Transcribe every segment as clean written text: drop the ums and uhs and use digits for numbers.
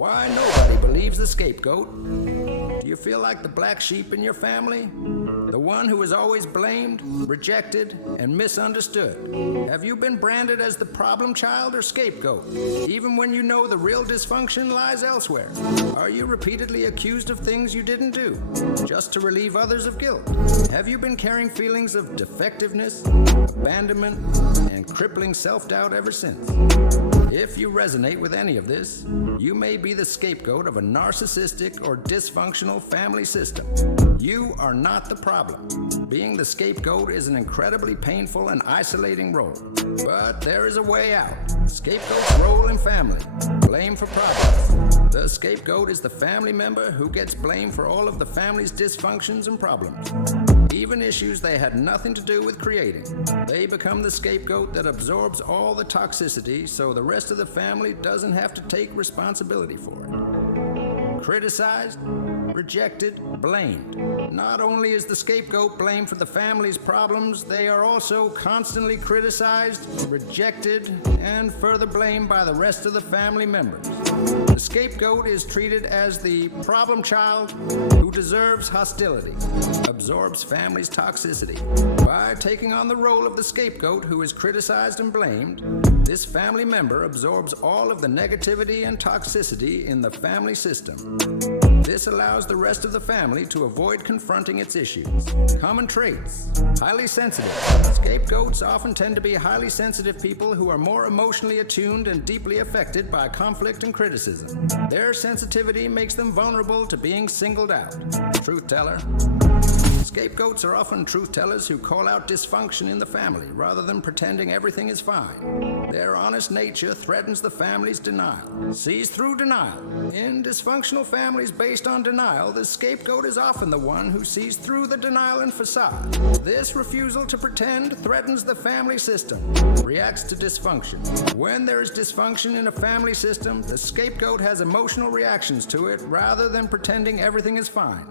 Why nobody believes the scapegoat? Do you feel like the black sheep in your family? The one who is always blamed, rejected, and misunderstood? Have you been branded as the problem child or scapegoat, even when you know the real dysfunction lies elsewhere? Are you repeatedly accused of things you didn't do, just to relieve others of guilt? Have you been carrying feelings of defectiveness, abandonment, and crippling self-doubt ever since? If you resonate with any of this, you may be the scapegoat of a narcissistic or dysfunctional family system. You are not the problem. Being the scapegoat is an incredibly painful and isolating role. But there is a way out. Scapegoat's role in family. Blame for problems. The scapegoat is the family member who gets blamed for all of the family's dysfunctions and problems, even issues they had nothing to do with creating. They become the scapegoat that absorbs all the toxicity so the rest of the family doesn't have to take responsibility for it. Criticized, rejected, blamed. Not only is the scapegoat blamed for the family's problems, they are also constantly criticized, rejected, and further blamed by the rest of the family members. The scapegoat is treated as the problem child who deserves hostility, absorbs family's toxicity. By taking on the role of the scapegoat who is criticized and blamed, this family member absorbs all of the negativity and toxicity in the family system. This allows the rest of the family to avoid confronting its issues. Common traits: highly sensitive. Scapegoats often tend to be highly sensitive people who are more emotionally attuned and deeply affected by conflict and criticism. Their sensitivity makes them vulnerable to being singled out. Truth teller. Scapegoats are often truth tellers who call out dysfunction in the family rather than pretending everything is fine. Their honest nature threatens the family's denial, sees through denial. In dysfunctional families based on denial, the scapegoat is often the one who sees through the denial and facade. This refusal to pretend threatens the family system, reacts to dysfunction. When there is dysfunction in a family system, the scapegoat has emotional reactions to it rather than pretending everything is fine.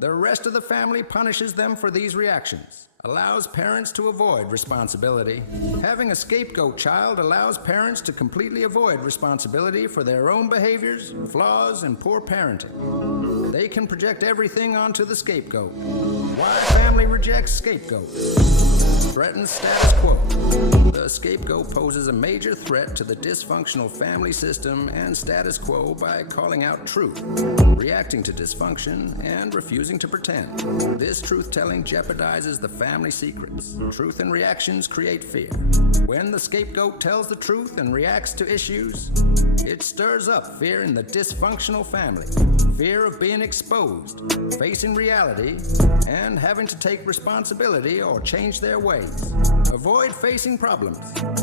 The rest of the family punishes them for these reactions, allows parents to avoid responsibility. Having a scapegoat child allows parents to completely avoid responsibility for their own behaviors, flaws, and poor parenting. They can project everything onto the scapegoat. Why family rejects scapegoat? Threatens status quo. The scapegoat poses a major threat to the dysfunctional family system and status quo by calling out truth, reacting to dysfunction, and refusing to pretend. This truth-telling jeopardizes the family secrets. Truth and reactions create fear. When the scapegoat tells the truth and reacts to issues, it stirs up fear in the dysfunctional family. Fear of being exposed, facing reality, and having to take responsibility or change their ways. Avoid facing problems.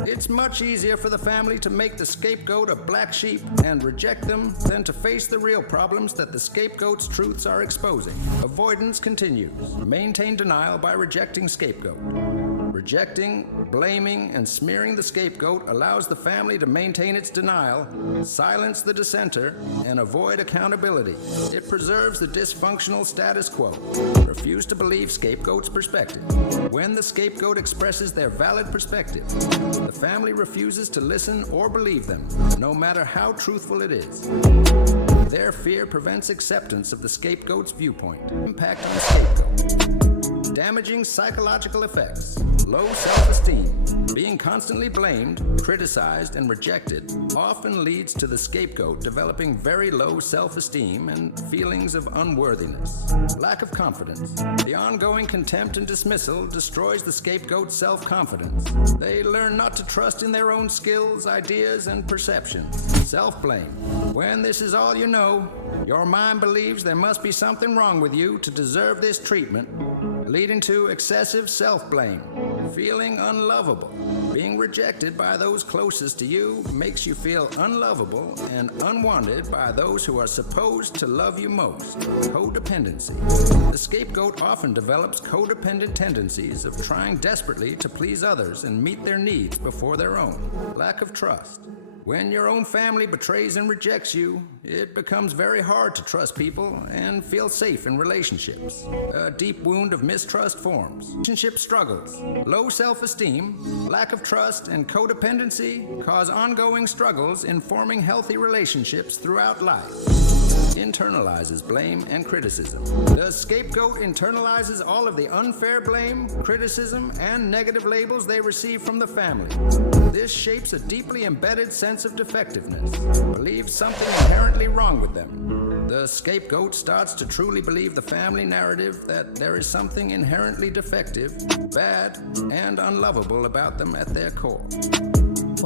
It's much easier for the family to make the scapegoat a black sheep and reject them than to face the real problems that the scapegoat's truths are exposing. Avoidance continues. Maintain denial by rejecting scapegoat. Rejecting, blaming, and smearing the scapegoat allows the family to maintain its denial, silence the dissenter, and avoid accountability. It preserves the dysfunctional status quo. Refuse to believe scapegoat's perspective. When the scapegoat expresses their valid perspective, the family refuses to listen or believe them, no matter how truthful it is. Their fear prevents acceptance of the scapegoat's viewpoint. Impact on the scapegoat. Damaging psychological effects. Low self-esteem. Being constantly blamed, criticized, and rejected often leads to the scapegoat developing very low self-esteem and feelings of unworthiness. Lack of confidence. The ongoing contempt and dismissal destroys the scapegoat's self-confidence. They learn not to trust in their own skills, ideas, and perceptions. Self-blame. When this is all you know, your mind believes there must be something wrong with you to deserve this treatment, leading to excessive self-blame. Feeling unlovable. Being rejected by those closest to you makes you feel unlovable and unwanted by those who are supposed to love you most. Codependency. The scapegoat often develops codependent tendencies of trying desperately to please others and meet their needs before their own. Lack of trust. When your own family betrays and rejects you, It becomes very hard to trust people and feel safe in relationships. A deep wound of mistrust forms. Relationship struggles, low self-esteem, lack of trust, and codependency cause ongoing struggles in forming healthy relationships throughout life. Internalizes blame and criticism. The scapegoat internalizes all of the unfair blame, criticism, and negative labels they receive from the family. This shapes a deeply embedded sense of defectiveness, believes something inherently wrong with them. The scapegoat starts to truly believe the family narrative that there is something inherently defective, bad, and unlovable about them at their core.